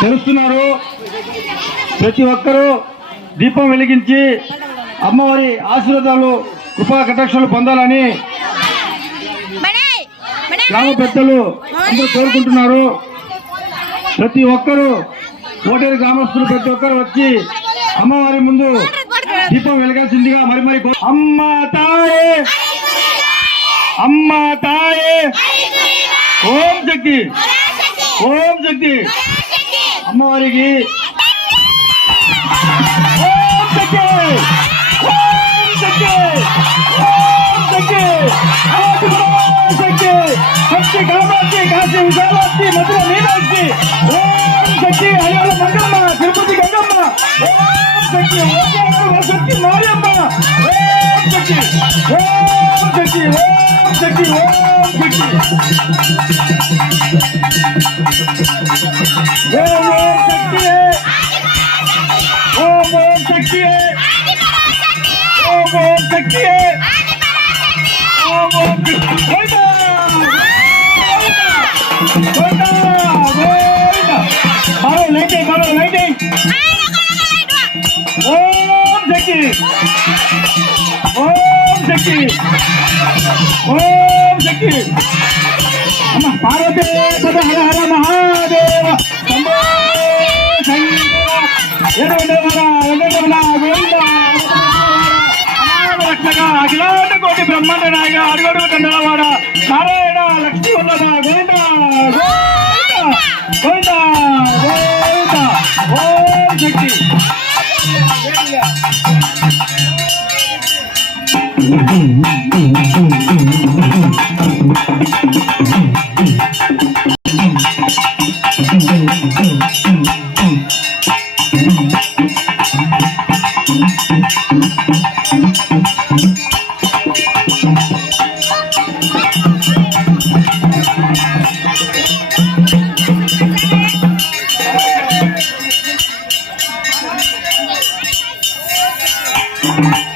తెలుస్తున్నారు. ప్రతి ఒక్కరూ దీపం వెలిగించి అమ్మవారి ఆశీర్వాదాలు కృపా కటాక్షాలు పొందాలని గ్రామ పెద్దలు అందరూ కోరుకుంటున్నారు. ప్రతి ఒక్కరూ కోటేరు గ్రామస్తులు ప్రతి ఒక్కరు వచ్చి అమ్మవారి ముందు దీపం వెలగాల్సిందిగా మరి అమ్మ తాయే అమ్మ తాయే ఓం శక్తి ఓం శక్తి అమ్మవారికి ఓం శక్తి ఓం శక్తి ఓం శక్తి శక్తి శక్తి కామాక్షి కాశీ విశాలాక్షి మధుర మీనాక్షి ఓం శక్తి అయ్యాల మంగమ్మ తిరుపతి గంగమ్మ ఓం శక్తి ఓం శక్తి మారియమ్మ ఓం శక్తి ఓం శక్తి ఓం శక్తి ఓం శక్తి ఓం ఓం శక్తి ఓం ఓం శక్తి ఓం ఓం శక్తి ఓం ఓం శక్తి మరో లైటింగ్ ఓం శక్తి ఓం శక్తి ఓం శక్తి అమ్మ పార్వతీ పద హర హర మహాదేవ శంభో రక్షక అఖిలాండ కోటి బ్రహ్మాండ నాయక అడుగడుగు కండలవాడ నారాయణ లక్ష్మీ వల్లభ గోవింద గోవింద గోవింద ఓం శక్తి Thank you.